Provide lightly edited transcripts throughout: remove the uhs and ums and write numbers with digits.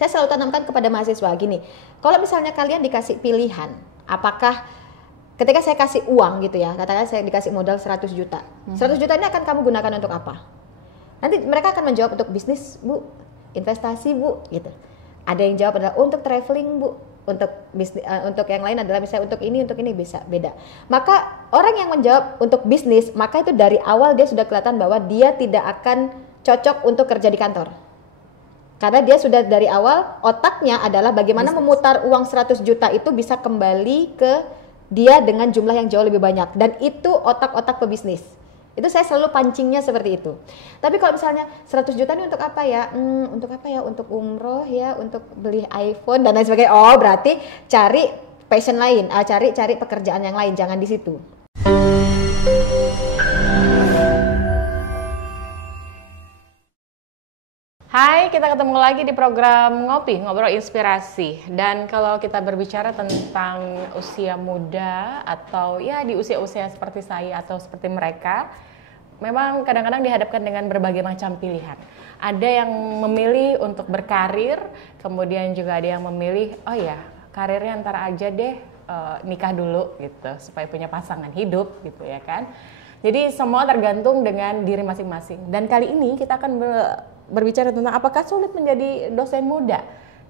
Saya selalu tanamkan kepada mahasiswa gini, kalau misalnya kalian dikasih pilihan, apakah ketika saya kasih uang gitu ya, katakan saya dikasih modal 100 juta. 100 juta ini akan kamu gunakan untuk apa? Nanti mereka akan menjawab untuk bisnis, Bu, investasi, Bu, gitu. Ada yang jawab adalah untuk traveling, Bu, untuk bisnis, untuk yang lain adalah misalnya untuk ini bisa beda. Maka orang yang menjawab untuk bisnis, maka itu dari awal dia sudah kelihatan bahwa dia tidak akan cocok untuk kerja di kantor. Karena dia sudah dari awal otaknya adalah bagaimana memutar uang 100 juta itu bisa kembali ke dia dengan jumlah yang jauh lebih banyak. Dan itu otak-otak pebisnis. Itu saya selalu pancingnya seperti itu. Tapi kalau misalnya 100 juta ini untuk apa ya? Untuk apa ya? Untuk umroh ya, untuk beli iPhone dan lain sebagainya. Oh, berarti cari passion lain, cari pekerjaan yang lain, jangan di situ. Hai, kita ketemu lagi di program Ngopi, Ngobrol Inspirasi. Dan kalau kita berbicara tentang usia muda atau ya di usia-usia seperti saya atau seperti mereka, memang kadang-kadang dihadapkan dengan berbagai macam pilihan. Ada yang memilih untuk berkarir, kemudian juga ada yang memilih, oh ya karirnya ntar aja deh, nikah dulu gitu, supaya punya pasangan hidup gitu ya kan. Jadi semua tergantung dengan diri masing-masing. Dan kali ini kita akan berbicara tentang apakah sulit menjadi dosen muda.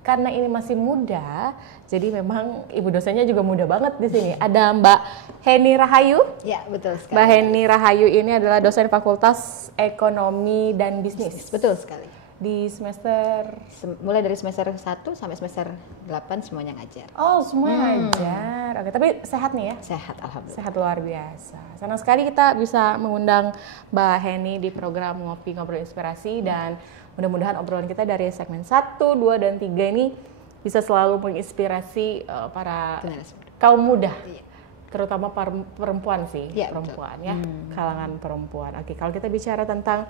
Karena ini masih muda, jadi memang ibu dosennya juga muda banget di sini. Ada Mbak Heni Rahayu. Ya, betul sekali. Mbak Heni Rahayu ini adalah dosen Fakultas Ekonomi dan Bisnis. Betul sekali. Di semester Mulai dari semester 1 sampai semester 8 semuanya ngajar. Oh, semua ngajar. Oke, tapi sehat nih ya? Sehat, alhamdulillah. Sehat luar biasa. Senang sekali kita bisa mengundang Mbak Heni di program Ngopi Ngobrol Inspirasi, dan mudah-mudahan obrolan kita dari segmen 1, 2, dan 3 ini bisa selalu menginspirasi para kaum muda. Iya. Terutama perempuan sih, ya, perempuan betul. Ya, kalangan perempuan. Oke, kalau kita bicara tentang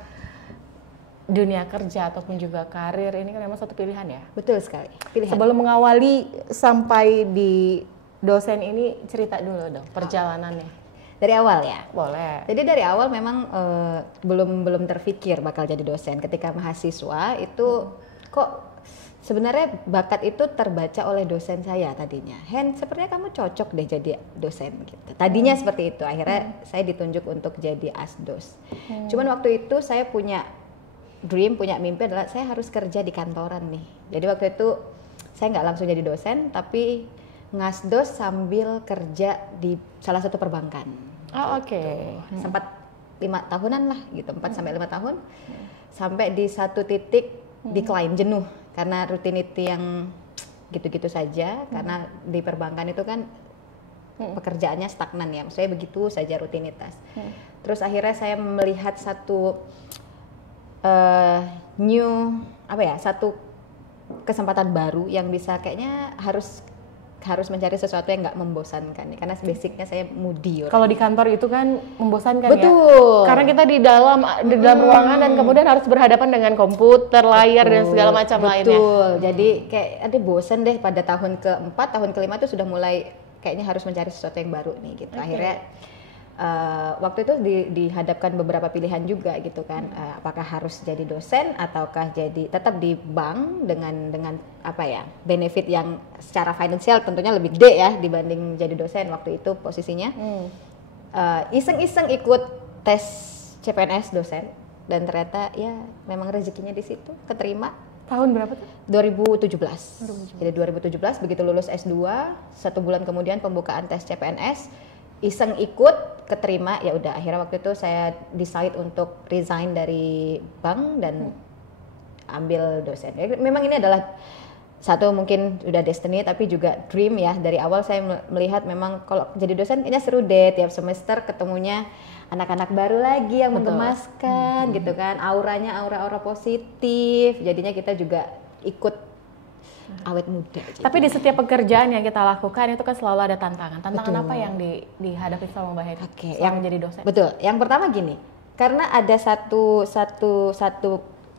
dunia kerja ataupun juga karir, ini kan memang satu pilihan ya. Betul sekali. Pilihan. Sebelum mengawali sampai di dosen ini, cerita dulu dong perjalanannya. Dari awal ya? Boleh. Jadi dari awal memang belum terfikir bakal jadi dosen. Ketika mahasiswa itu kok sebenarnya bakat itu terbaca oleh dosen saya tadinya. Hen, sepertinya kamu cocok deh jadi dosen gitu. Tadinya seperti itu. Akhirnya saya ditunjuk untuk jadi asdos. Cuman waktu itu saya punya mimpi adalah saya harus kerja di kantoran nih. Jadi waktu itu saya nggak langsung jadi dosen, tapi ngasdos sambil kerja di salah satu perbankan. Oh, oke. Sempat 5 tahunan lah gitu, 4 sampai 5 tahun. Sampai di satu titik decline, jenuh karena rutinitas yang gitu-gitu saja. Karena di perbankan itu kan pekerjaannya stagnan ya, maksudnya begitu saja rutinitas. Terus akhirnya saya melihat satu satu kesempatan baru yang bisa kayaknya harus mencari sesuatu yang nggak membosankan ya, karena basicnya saya moody. Kalau di kantor itu kan membosankan. Betul. Ya. Karena kita di dalam ruangan dan kemudian harus berhadapan dengan komputer, layar dan segala macam lainnya. Betul. Jadi kayak ada bosan deh pada tahun keempat, tahun kelima itu sudah mulai kayaknya harus mencari sesuatu yang baru nih gitu. Akhirnya waktu itu dihadapkan beberapa pilihan juga gitu kan, apakah harus jadi dosen ataukah jadi tetap di bank dengan apa ya, benefit yang secara finansial tentunya lebih gede ya dibanding jadi dosen waktu itu posisinya. Iseng-iseng ikut tes CPNS dosen dan ternyata ya memang rezekinya di situ, keterima. Tahun berapa tuh? 2017. Jadi 2017 begitu lulus S2, 1 bulan kemudian pembukaan tes CPNS, iseng ikut, keterima, ya udah akhirnya waktu itu saya decide untuk resign dari bank dan ambil dosen. Memang ini adalah satu mungkin udah destiny tapi juga dream ya. Dari awal saya melihat memang kalau jadi dosen kayaknya seru deh, tiap semester ketemunya anak-anak baru lagi yang menggemaskan gitu kan, auranya aura positif, jadinya kita juga ikut awet muda. Tapi di setiap pekerjaan yang kita lakukan itu kan selalu ada tantangan. Tantangan Betul. apa yang dihadapi sama Mbak Heni? Oke, yang jadi dosen. Betul. Yang pertama gini, karena ada satu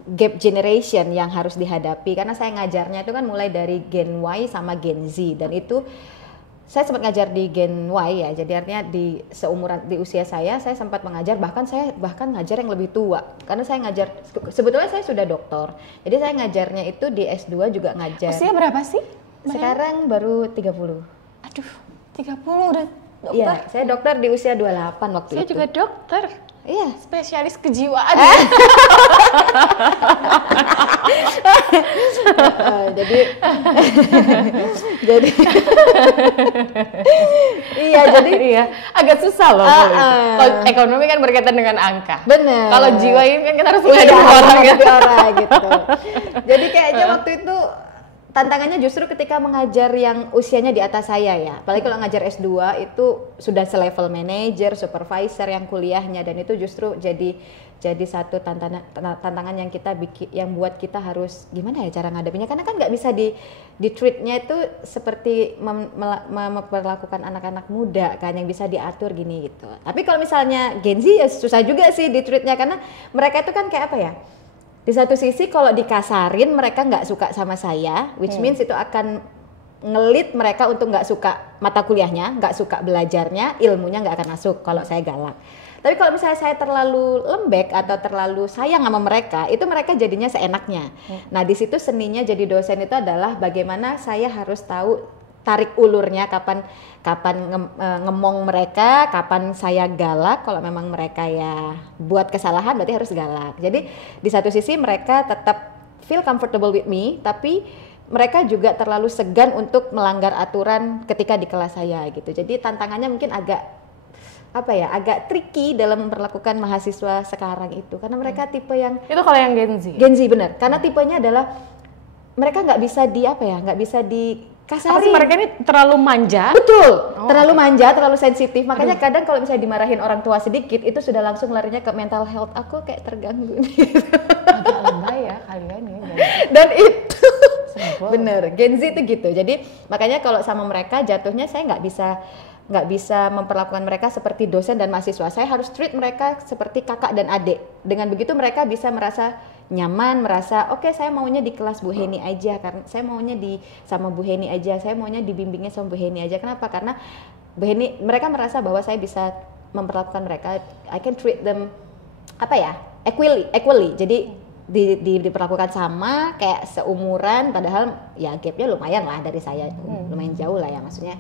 gap generation yang harus dihadapi, karena saya ngajarnya itu kan mulai dari Gen Y sama Gen Z, dan itu saya sempat ngajar di Gen Y ya, jadi artinya di seumuran di usia saya sempat mengajar, saya bahkan ngajar yang lebih tua. Karena saya ngajar, sebetulnya saya sudah doktor. Jadi saya ngajarnya itu di S2 juga ngajar. Usia berapa sih? Sekarang baru 30. Aduh, 30 udah dokter. Iya, saya dokter di usia 28 waktu Saya itu. juga dokter. Iya. Spesialis kejiwaan. Jadi iya, jadi iya, agak susah loh kalau itu. Kalau ekonomi kan berkaitan dengan angka. Bener. Kalau jiwa ini kan kita harus iya, menghadapi orang gitu. menghadapi orang gitu. Jadi kayaknya waktu itu tantangannya justru ketika mengajar yang usianya di atas saya ya. Apalagi kalau ngajar S2 itu sudah selevel manager, supervisor yang kuliahnya, dan itu justru jadi satu tantangan yang kita yang buat kita harus gimana ya cara ngadepinnya, karena kan nggak bisa di treatnya itu seperti memperlakukan anak-anak muda kan yang bisa diatur gini gitu. Tapi kalau misalnya Gen Z ya susah juga sih di treatnya, karena mereka itu kan kayak apa ya? Di satu sisi kalau dikasarin mereka nggak suka sama saya, which means itu akan ngelit mereka untuk nggak suka mata kuliahnya, nggak suka belajarnya, ilmunya nggak akan masuk kalau saya galak. Tapi kalau misalnya saya terlalu lembek atau terlalu sayang sama mereka, itu mereka jadinya seenaknya. Nah di situ seninya jadi dosen itu adalah bagaimana saya harus tahu tarik ulurnya, kapan ngemong mereka, kapan saya galak. Kalau memang mereka ya buat kesalahan berarti harus galak. Jadi di satu sisi mereka tetap feel comfortable with me, tapi mereka juga terlalu segan untuk melanggar aturan ketika di kelas saya gitu. Jadi tantangannya mungkin agak tricky dalam memperlakukan mahasiswa sekarang itu, karena mereka tipe yang itu kalau yang Gen Z. Gen Z benar, karena tipenya adalah mereka nggak bisa kasarin. Mereka ini terlalu manja. Betul, terlalu manja, terlalu sensitif. Makanya kadang kalau misalnya dimarahin orang tua sedikit, itu sudah langsung larinya ke mental health. Aku kayak terganggu nih. Agak lebay ya kalian ya. Dan itu bener, Gen Z itu gitu. Jadi makanya kalau sama mereka jatuhnya saya nggak bisa memperlakukan mereka seperti dosen dan mahasiswa. Saya harus treat mereka seperti kakak dan adik. Dengan begitu mereka bisa merasa nyaman, merasa oke, saya maunya di kelas Bu Heni aja, karena saya maunya sama Bu Heni aja, saya maunya dibimbingnya sama Bu Heni aja. Kenapa? Karena Bu Heni, mereka merasa bahwa saya bisa memperlakukan mereka, I can treat them equally. Jadi diperlakukan sama, kayak seumuran, padahal ya gapnya lumayan lah dari saya, lumayan jauh lah ya maksudnya.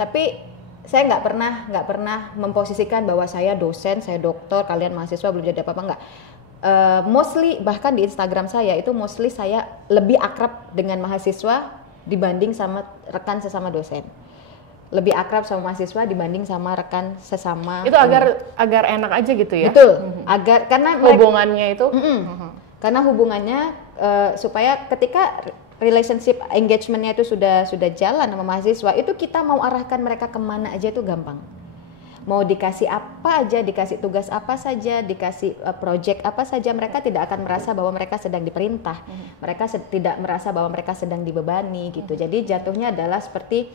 Tapi saya nggak pernah memposisikan bahwa saya dosen, saya dokter, kalian mahasiswa belum jadi apa-apa, nggak. Mostly bahkan di Instagram saya itu mostly saya lebih akrab dengan mahasiswa dibanding sama rekan sesama dosen. Lebih akrab sama mahasiswa dibanding sama rekan sesama. Itu agar enak aja gitu ya. Betul. Karena hubungannya itu. Karena hubungannya supaya ketika relationship engagementnya itu sudah jalan sama mahasiswa, itu kita mau arahkan mereka kemana aja itu gampang. Mau dikasih apa aja, dikasih tugas apa saja, dikasih project apa saja, mereka tidak akan merasa bahwa mereka sedang diperintah. Mereka tidak merasa bahwa mereka sedang dibebani gitu. Jadi jatuhnya adalah seperti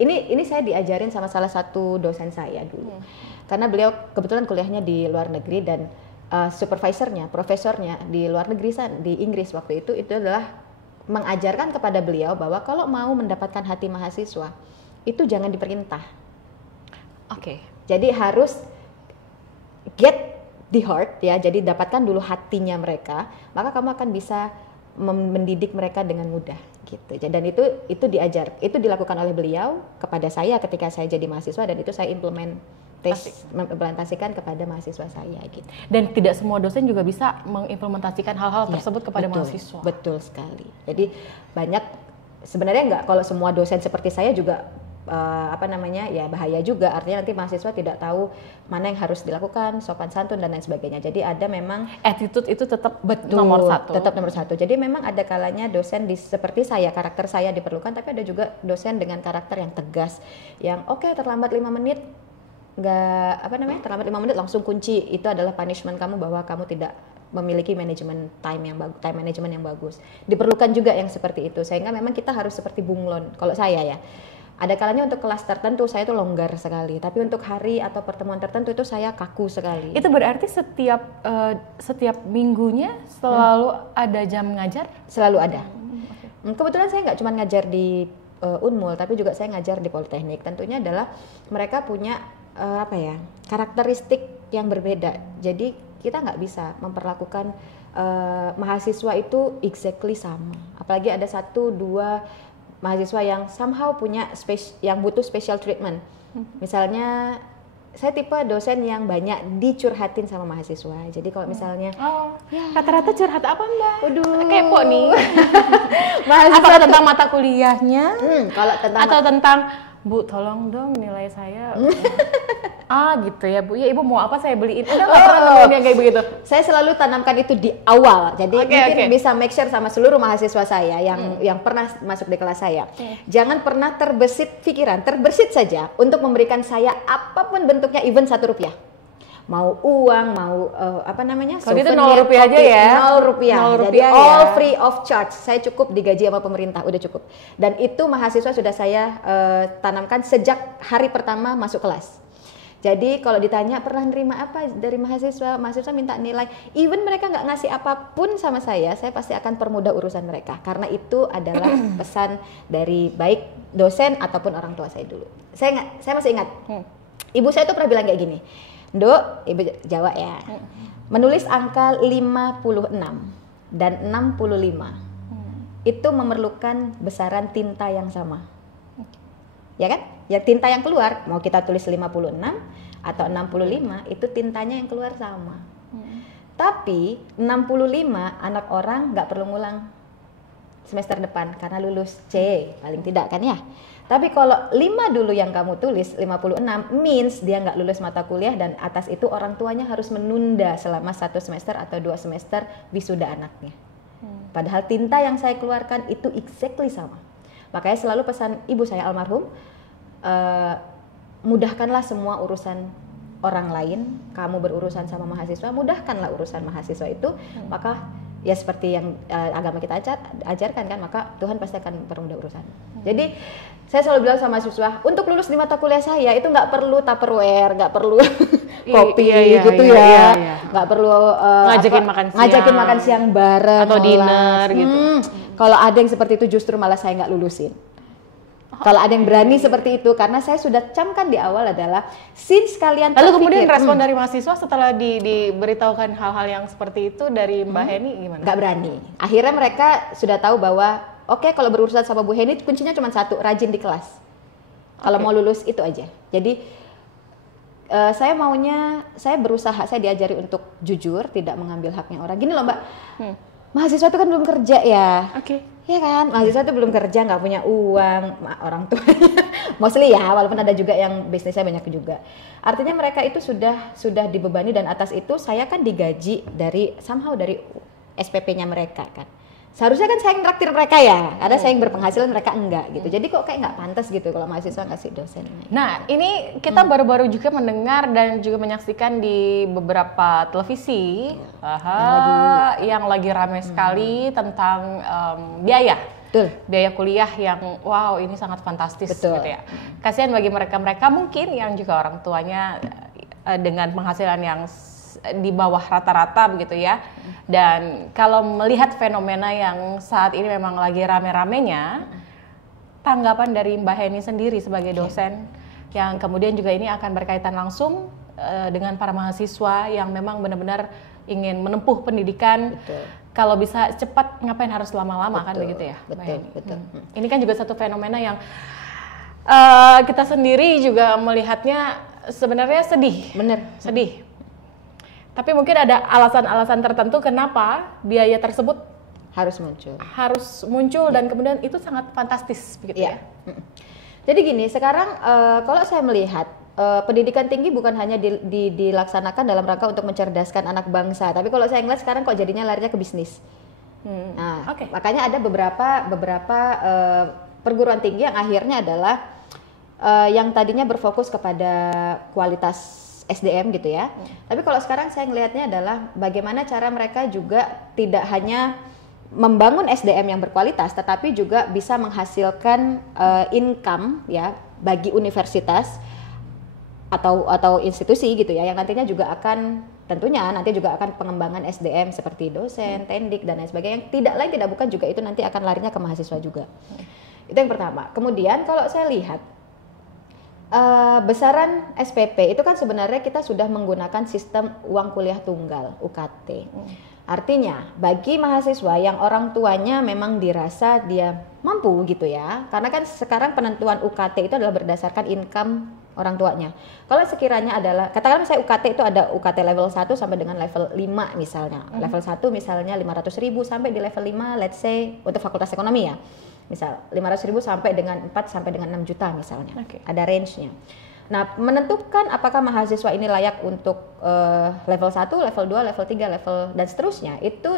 ini saya diajarin sama salah satu dosen saya dulu. Karena beliau kebetulan kuliahnya di luar negeri, dan supervisornya, profesornya di luar negeri, di Inggris waktu itu adalah mengajarkan kepada beliau bahwa kalau mau mendapatkan hati mahasiswa itu jangan diperintah. Oke. Jadi harus get the heart ya. Jadi dapatkan dulu hatinya mereka, maka kamu akan bisa mendidik mereka dengan mudah gitu. Dan itu dilakukan oleh beliau kepada saya ketika saya jadi mahasiswa, dan itu saya implementasikan kepada mahasiswa saya gitu. Dan tidak semua dosen juga bisa mengimplementasikan hal-hal tersebut kepada mahasiswa. Betul sekali. Jadi banyak sebenarnya nggak, kalau semua dosen seperti saya juga bahaya juga, artinya nanti mahasiswa tidak tahu mana yang harus dilakukan, sopan santun dan lain sebagainya. Jadi ada memang attitude itu tetap nomor satu. Jadi memang ada kalanya dosen seperti saya, karakter saya diperlukan, tapi ada juga dosen dengan karakter yang tegas, yang terlambat 5 menit terlambat 5 menit langsung kunci, itu adalah punishment kamu bahwa kamu tidak memiliki manajemen time management yang bagus. Diperlukan juga yang seperti itu, sehingga memang kita harus seperti bunglon. Kalau saya ya, ada kalanya untuk kelas tertentu saya itu longgar sekali, tapi untuk hari atau pertemuan tertentu itu saya kaku sekali. Itu berarti setiap minggunya selalu ada jam ngajar? Selalu ada. Kebetulan saya nggak cuma ngajar di Unmul, tapi juga saya ngajar di Politeknik. Tentunya adalah mereka punya karakteristik yang berbeda. Jadi kita nggak bisa memperlakukan mahasiswa itu exactly sama. Apalagi ada 1-2 mahasiswa yang somehow punya yang butuh special treatment. Misalnya saya tipe dosen yang banyak dicurhatin sama mahasiswa. Jadi kalau misalnya rata-rata curhat apa Mbak? Waduh, Kepo nih. mahasiswa Apakah tentang mata kuliahnya? Kalau tentang Atau tentang Bu, tolong dong nilai saya. Gitu ya Bu. Ya Ibu mau apa saya beliin? Udah nggak pernah nemuin yang kayak begitu. Saya selalu tanamkan itu di awal. Jadi mungkin bisa make sure sama seluruh mahasiswa saya yang pernah masuk di kelas saya. Jangan pernah terbesit saja untuk memberikan saya apapun bentuknya, even Rp1. Mau uang, mau Kalau gitu Rp0 aja ya. Rp0. Jadi all free of charge. Saya cukup digaji sama pemerintah, udah cukup. Dan itu mahasiswa sudah saya tanamkan sejak hari pertama masuk kelas. Jadi kalau ditanya pernah nerima apa dari mahasiswa minta nilai, even mereka nggak ngasih apapun sama saya pasti akan permudah urusan mereka. Karena itu adalah pesan dari baik dosen ataupun orang tua saya dulu. Saya masih ingat, ibu saya tuh pernah bilang kayak gini, Dok, Ibu Jawa ya, menulis angka 56 dan 65 itu memerlukan besaran tinta yang sama. Ya kan? Ya tinta yang keluar, mau kita tulis 56 atau 65, itu tintanya yang keluar sama. Tapi 65 anak orang nggak perlu ngulang semester depan karena lulus C, paling tidak kan ya. Tapi kalau 5 dulu yang kamu tulis, 56 means dia nggak lulus mata kuliah, dan atas itu orang tuanya harus menunda selama 1 semester atau 2 semester wisuda anaknya. Padahal tinta yang saya keluarkan itu exactly sama. Makanya selalu pesan ibu saya almarhum, mudahkanlah semua urusan orang lain. Kamu berurusan sama mahasiswa, mudahkanlah urusan mahasiswa itu. Maka ya seperti yang agama kita ajarkan kan, maka Tuhan pasti akan mempermudah urusan. Jadi saya selalu bilang sama mahasiswa, untuk lulus di mata kuliah saya itu nggak perlu Tupperware, nggak perlu kopi nggak perlu ngajakin makan siang bareng atau dinner gitu. Kalau ada yang seperti itu justru malah saya nggak lulusin. Kalau ada yang berani seperti itu, karena saya sudah camkan di awal adalah since kalian lalu kemudian respon dari mahasiswa setelah diberitahukan hal-hal yang seperti itu dari Mbak Heni gimana? Nggak berani. Akhirnya mereka sudah tahu bahwa oke, kalau berurusan sama Bu Heni kuncinya cuma satu, rajin di kelas. Kalau mau lulus itu aja. Jadi saya berusaha, saya diajari untuk jujur, tidak mengambil haknya orang. Gini loh Mbak, mahasiswa itu kan belum kerja ya. Iya kan, mahasiswa itu belum kerja, nggak punya uang, orang tuanya mostly ya, walaupun ada juga yang bisnisnya banyak juga. Artinya mereka itu sudah dibebani, dan atas itu saya kan digaji dari SPP-nya mereka kan. Seharusnya kan saya yang traktir mereka ya, ada saya yang berpenghasilan, mereka enggak gitu. Jadi kok kayak nggak pantas gitu kalau mahasiswa ngasih dosen. Nah ini kita baru-baru juga mendengar dan juga menyaksikan di beberapa televisi yang lagi ramai sekali tentang biaya. Betul. Biaya kuliah yang wow ini sangat fantastis. Betul. Gitu ya. Kasihan bagi mereka mungkin yang juga orang tuanya dengan penghasilan yang di bawah rata-rata begitu ya. Dan kalau melihat fenomena yang saat ini memang lagi rame-ramenya, tanggapan dari Mbak Heni sendiri sebagai dosen yang kemudian juga ini akan berkaitan langsung dengan para mahasiswa yang memang benar-benar ingin menempuh pendidikan. Betul. Kalau bisa cepat, ngapain harus lama-lama kan begitu ya? Betul. Ini kan juga satu fenomena yang kita sendiri juga melihatnya sebenarnya sedih. Bener. Sedih. Tapi mungkin ada alasan-alasan tertentu kenapa biaya tersebut harus muncul dan kemudian itu sangat fantastis begitu ya. Jadi gini, sekarang kalau saya melihat pendidikan tinggi bukan hanya dilaksanakan dalam rangka untuk mencerdaskan anak bangsa, tapi kalau saya ngeliat sekarang kok jadinya larinya ke bisnis. Makanya ada beberapa perguruan tinggi yang akhirnya adalah yang tadinya berfokus kepada kualitas SDM gitu ya. Tapi kalau sekarang saya ngelihatnya adalah bagaimana cara mereka juga tidak hanya membangun SDM yang berkualitas, tetapi juga bisa menghasilkan income ya bagi universitas atau institusi gitu ya, yang nantinya juga akan nanti juga akan pengembangan SDM seperti dosen, tendik dan lain sebagainya, yang tidak bukan juga itu nanti akan larinya ke mahasiswa juga. Itu yang pertama. Kemudian kalau saya lihat besaran SPP itu kan sebenarnya kita sudah menggunakan sistem uang kuliah tunggal UKT. Artinya bagi mahasiswa yang orang tuanya memang dirasa dia mampu gitu ya, karena kan sekarang penentuan UKT itu adalah berdasarkan income orang tuanya. Kalau sekiranya adalah, katakanlah misalnya UKT itu ada UKT level 1 sampai dengan level 5 misalnya. Level 1 misalnya 500.000 sampai di level 5 let's say untuk fakultas ekonomi ya. Misal 500.000 sampai dengan 4 sampai dengan 6 juta misalnya. Ada range-nya. Nah, menentukan apakah mahasiswa ini layak untuk level 1, level 2, level 3, level dan seterusnya itu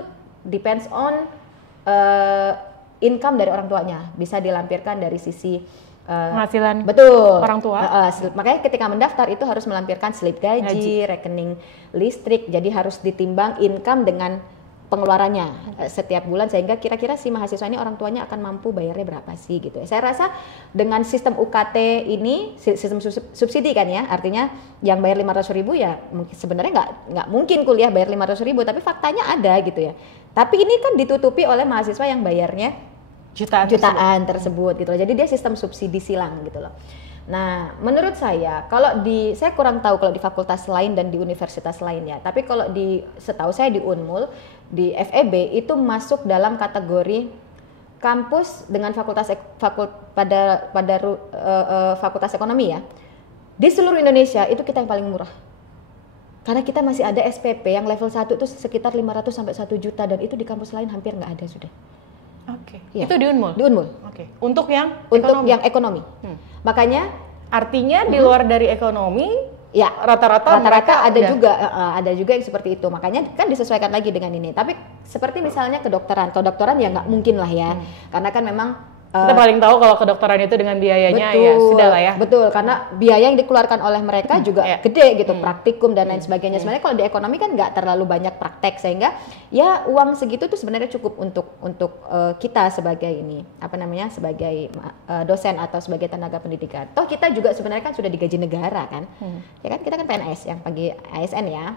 depends on income dari orang tuanya. Bisa dilampirkan dari sisi penghasilan betul orang tua. Makanya ketika mendaftar itu harus melampirkan slip gaji, rekening listrik. Jadi harus ditimbang income dengan pengeluarannya setiap bulan sehingga kira-kira si mahasiswa ini orang tuanya akan mampu bayarnya berapa sih gitu ya. Saya rasa dengan sistem UKT ini sistem subsidi kan ya, artinya yang bayar 500.000 ya sebenarnya nggak mungkin kuliah bayar 500.000, tapi faktanya ada gitu ya. Tapi ini kan ditutupi oleh mahasiswa yang bayarnya jutaan tersebut gitu loh. Jadi dia sistem subsidi silang gitu loh. Nah, menurut saya saya kurang tahu kalau di fakultas lain dan di universitas lain ya. Tapi kalau setahu saya di Unmul, di FEB itu masuk dalam kategori kampus dengan fakultas ekonomi ya. Di seluruh Indonesia itu kita yang paling murah. Karena kita masih ada SPP yang level 1 itu sekitar 500 sampai 1 juta dan itu di kampus lain hampir nggak ada sudah. Ya. Itu di Unmul? Di Unmul. Untuk yang ekonomi. Makanya artinya di luar dari ekonomi ya rata-rata ada juga yang seperti itu. Makanya kan disesuaikan lagi dengan ini. Tapi seperti misalnya kedokteran ya nggak mungkin lah ya. Karena kan memang kita paling tahu kalau kedokteran itu dengan biayanya ya sudah lah ya. Betul, karena biaya yang dikeluarkan oleh mereka juga gede gitu, praktikum dan lain sebagainya. Sebenarnya kalau di ekonomi kan nggak terlalu banyak praktek sehingga ya uang segitu tuh sebenarnya cukup untuk kita sebagai sebagai dosen atau sebagai tenaga pendidikan. Toh kita juga sebenarnya kan sudah digaji negara kan. Ya kan kita kan PNS yang bagi ASN ya.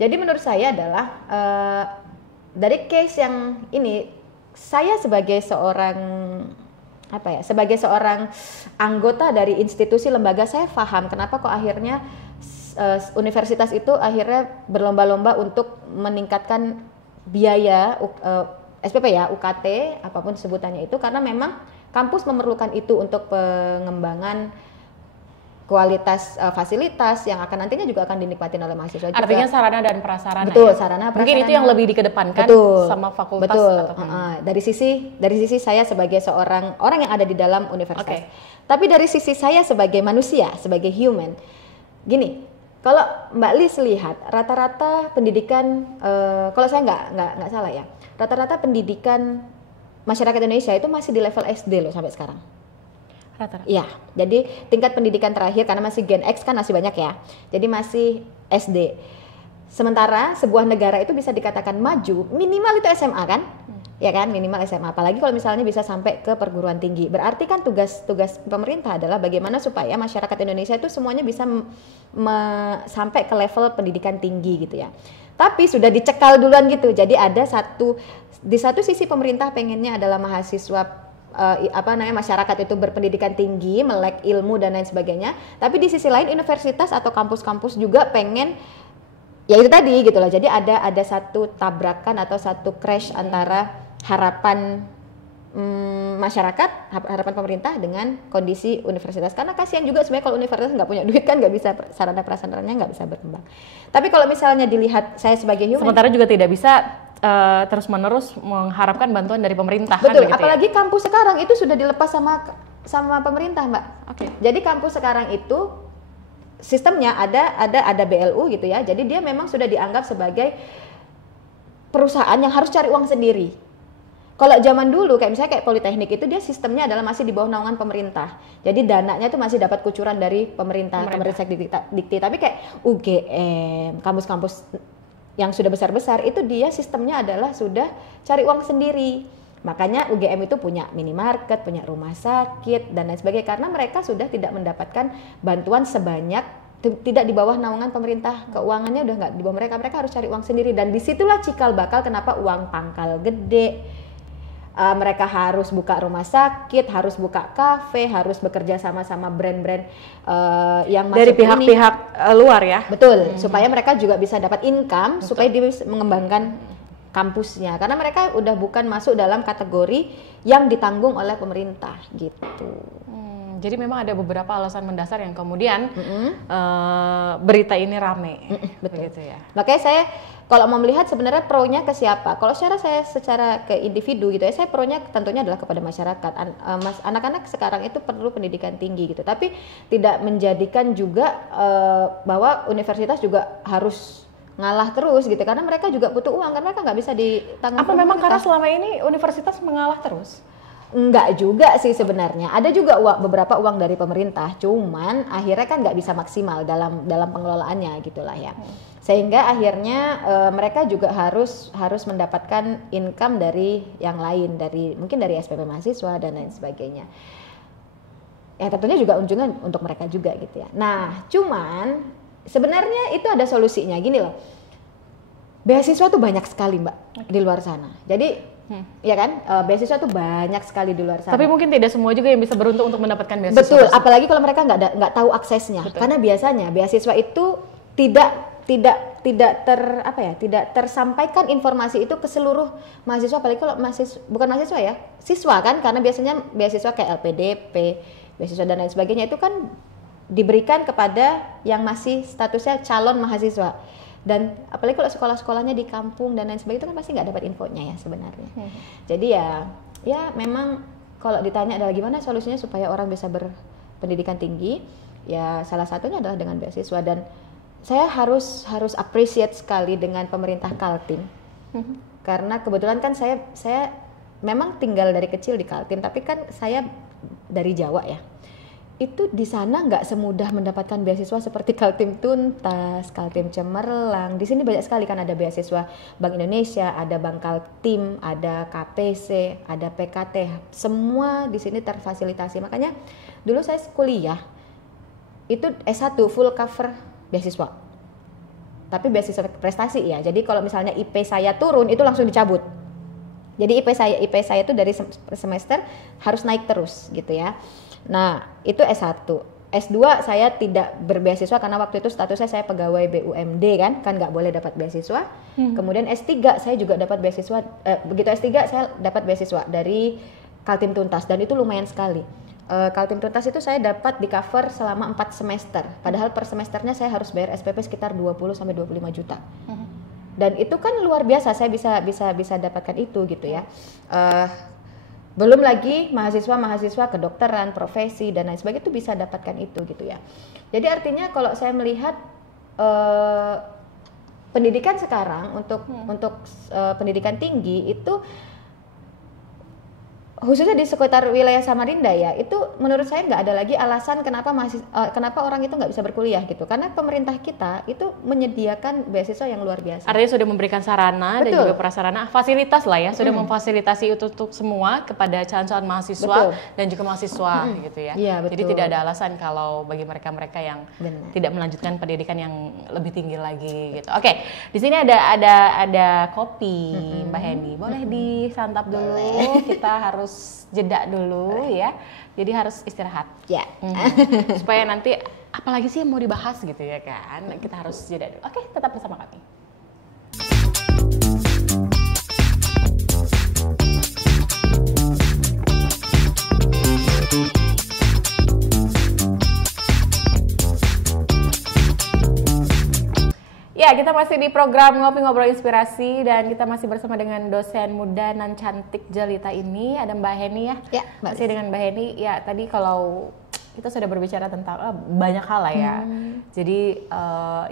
Jadi menurut saya adalah dari case yang ini saya sebagai seorang anggota dari institusi lembaga saya paham kenapa kok akhirnya universitas itu akhirnya berlomba-lomba untuk meningkatkan biaya SPP ya, UKT apapun sebutannya itu, karena memang kampus memerlukan itu untuk pengembangan kualitas fasilitas yang akan nantinya juga akan dinikmatin oleh mahasiswa juga. Artinya sarana dan prasarana. Betul, ya? sarana prasarana. Mungkin itu yang lebih dikedepankan sama fakultas. Betul. Dari sisi saya sebagai seorang orang yang ada di dalam universitas. Tapi dari sisi saya sebagai manusia, sebagai human, gini, kalau Mbak Lis lihat rata-rata pendidikan, kalau saya nggak salah ya, rata-rata pendidikan masyarakat Indonesia itu masih di level SD loh sampai sekarang. Iya, jadi tingkat pendidikan terakhir karena masih Gen X kan masih banyak ya. Jadi masih SD. Sementara sebuah negara itu bisa dikatakan maju minimal itu SMA kan? Ya kan, minimal SMA. Apalagi kalau misalnya bisa sampai ke perguruan tinggi. Berarti kan tugas pemerintah adalah bagaimana supaya masyarakat Indonesia itu semuanya bisa sampai ke level pendidikan tinggi gitu ya. Tapi sudah dicekal duluan gitu. Jadi ada di satu sisi pemerintah pengennya adalah mahasiswa masyarakat itu berpendidikan tinggi, melek ilmu dan lain sebagainya. Tapi di sisi lain universitas atau kampus-kampus juga pengen ya itu tadi gitu loh. Jadi ada satu tabrakan atau satu crash antara harapan masyarakat, harapan pemerintah dengan kondisi universitas. Karena kasihan juga sebenarnya kalau universitas nggak punya duit kan nggak bisa, sarana prasarananya nggak bisa berkembang. Tapi kalau misalnya dilihat saya sebagai human, sementara juga tidak bisa terus-menerus mengharapkan bantuan dari pemerintah. Betul, kan, apalagi kampus sekarang itu sudah dilepas sama pemerintah, Mbak. Jadi kampus sekarang itu sistemnya ada BLU gitu ya. Jadi dia memang sudah dianggap sebagai perusahaan yang harus cari uang sendiri. Kalau zaman dulu kayak Politeknik itu dia sistemnya adalah masih di bawah naungan pemerintah. Jadi dananya tuh masih dapat kucuran dari pemerintah. Dikti. Tapi kayak UGM, kampus-kampus yang sudah besar-besar itu dia sistemnya adalah sudah cari uang sendiri. Makanya UGM itu punya minimarket, punya rumah sakit dan lain sebagainya karena mereka sudah tidak mendapatkan bantuan sebanyak, tidak di bawah naungan pemerintah. Keuangannya udah nggak di bawah mereka harus cari uang sendiri dan disitulah cikal bakal kenapa uang pangkal gede, mereka harus buka rumah sakit, harus buka kafe, harus bekerja sama-sama brand-brand yang masuk dari pihak-pihak luar ya. Betul, supaya mereka juga bisa dapat income, supaya dia bisa mengembangkan kampusnya. Karena mereka udah bukan masuk dalam kategori yang ditanggung oleh pemerintah gitu. Jadi memang ada beberapa alasan mendasar yang kemudian berita ini rame. Betul. Begitu ya. Makanya saya kalau mau melihat sebenarnya pro-nya ke siapa? Kalau secara ke individu gitu ya, saya pro-nya tentunya adalah kepada masyarakat. Anak-anak sekarang itu perlu pendidikan tinggi gitu. Tapi tidak menjadikan juga bahwa universitas juga harus ngalah terus gitu, karena mereka juga butuh uang, karena mereka nggak bisa ditanggung. Apa memang karena selama ini universitas mengalah terus? Enggak juga sih sebenarnya, ada juga beberapa uang dari pemerintah, cuman akhirnya kan nggak bisa maksimal dalam pengelolaannya gitulah ya, sehingga akhirnya mereka juga harus mendapatkan income dari yang lain, mungkin dari SPP mahasiswa dan lain sebagainya. Ya tentunya juga unjungan untuk mereka juga gitu ya. Nah cuman sebenarnya itu ada solusinya, gini loh, beasiswa tuh banyak sekali Mbak di luar sana, jadi ya kan, beasiswa tuh banyak sekali di luar sana. Tapi mungkin tidak semua juga yang bisa beruntung untuk mendapatkan beasiswa. Betul, apalagi kalau mereka nggak tahu aksesnya. Betul. Karena biasanya beasiswa itu tidak tersampaikan informasi itu ke seluruh mahasiswa, apalagi kalau bukan mahasiswa ya, siswa kan, karena biasanya beasiswa kayak LPDP, beasiswa dan lain sebagainya itu kan diberikan kepada yang masih statusnya calon mahasiswa. Dan apalagi kalau sekolah-sekolahnya di kampung dan lain sebagainya itu kan pasti nggak dapat infonya ya sebenarnya. Jadi ya memang kalau ditanya adalah gimana solusinya supaya orang bisa berpendidikan tinggi, ya salah satunya adalah dengan beasiswa. Dan saya harus appreciate sekali dengan pemerintah Kaltim, karena kebetulan kan saya memang tinggal dari kecil di Kaltim, tapi kan saya dari Jawa ya. Itu di sana nggak semudah mendapatkan beasiswa seperti Kaltim Tuntas, Kaltim Cemerlang. Di sini banyak sekali kan, ada beasiswa Bank Indonesia, ada Bank Kaltim, ada KPC, ada PKT. Semua di sini terfasilitasi. Makanya dulu saya kuliah itu S1 full cover beasiswa. Tapi beasiswa prestasi ya. Jadi kalau misalnya IP saya turun itu langsung dicabut. Jadi IP saya itu dari semester harus naik terus gitu ya. Nah, itu S1. S2 saya tidak berbeasiswa karena waktu itu statusnya saya pegawai BUMD kan nggak boleh dapat beasiswa. Kemudian S3 saya juga dapat beasiswa, begitu S3 saya dapat beasiswa dari Kaltim Tuntas dan itu lumayan sekali. Kaltim Tuntas itu saya dapat di cover selama 4 semester. Padahal per semesternya saya harus bayar SPP sekitar 20 sampai 25 juta. Dan itu kan luar biasa, saya bisa dapatkan itu gitu ya. Belum lagi mahasiswa kedokteran, profesi dan lain sebagainya itu bisa dapatkan itu gitu ya. Jadi artinya kalau saya melihat pendidikan sekarang untuk pendidikan tinggi itu khususnya di sekitar wilayah Samarinda ya, itu menurut saya nggak ada lagi alasan kenapa orang itu nggak bisa berkuliah gitu, karena pemerintah kita itu menyediakan beasiswa yang luar biasa. Artinya sudah memberikan sarana. Betul. Dan juga prasarana, fasilitas lah ya, sudah memfasilitasi itu untuk semua kepada calon-calon mahasiswa. Betul. Dan juga mahasiswa gitu ya. Iya, betul. Jadi tidak ada alasan kalau bagi mereka yang tidak melanjutkan pendidikan yang lebih tinggi lagi gitu. Oke, di sini ada kopi Mbak Heni, boleh disantap dulu. Kita harus jeda dulu ya, jadi harus istirahat ya. Supaya nanti apalagi sih yang mau dibahas gitu ya kan, kita harus jeda dulu. Oke, tetap bersama kami. Ya, kita masih di program Ngopi Ngobrol Inspirasi dan kita masih bersama dengan dosen muda nan cantik jelita ini, ada Mbak Heni ya. Ya, masih dengan Mbak Heni. Ya, tadi kalau kita sudah berbicara tentang banyak hal lah ya. Jadi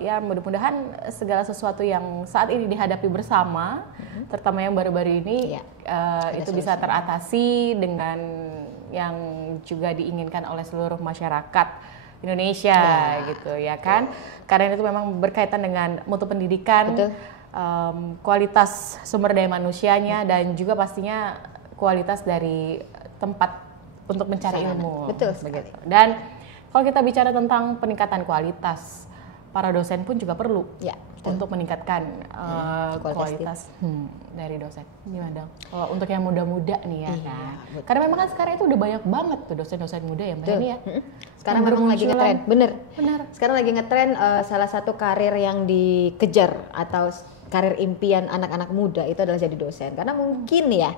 ya mudah-mudahan segala sesuatu yang saat ini dihadapi bersama, terutama yang baru-baru ini, itu bisa teratasi dengan yang juga diinginkan oleh seluruh masyarakat Indonesia gitu ya kan. Karena itu memang berkaitan dengan mutu pendidikan, kualitas sumber daya manusianya dan juga pastinya kualitas dari tempat untuk mencari ilmu. Betul sekali. Dan kalau kita bicara tentang peningkatan kualitas, para dosen pun juga perlu. Ya. untuk meningkatkan kualitas dari dosen. Gimana dong? Kalau untuk yang muda-muda nih ya kan. Karena memang kan sekarang itu udah banyak banget tuh dosen-dosen muda ya Mbak Heni ya. Sekarang memang lagi ngetren, bener. Sekarang lagi ngetren salah satu karir yang dikejar atau karir impian anak-anak muda itu adalah jadi dosen. Karena mungkin ya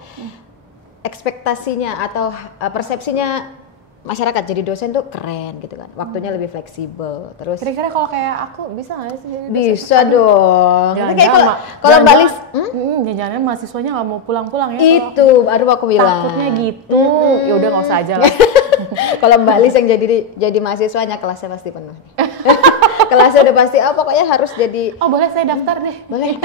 ekspektasinya atau persepsinya masyarakat jadi dosen tuh keren gitu kan, waktunya lebih fleksibel. Terus kira-kira kalau kayak aku bisa nggak sih jadi dosen? Bisa dong. Tapi kayak kalau Mbak Lis, jangan-jangan mahasiswanya nggak mau pulang-pulang ya? Itu baru aku bilang. Takutnya gitu. Ya udah nggak usah aja lah. Kalau Mbak Lis yang jadi mahasiswanya, kelasnya pasti penuh. Kelasnya udah pasti, pokoknya harus jadi. Oh boleh saya daftar deh. Boleh.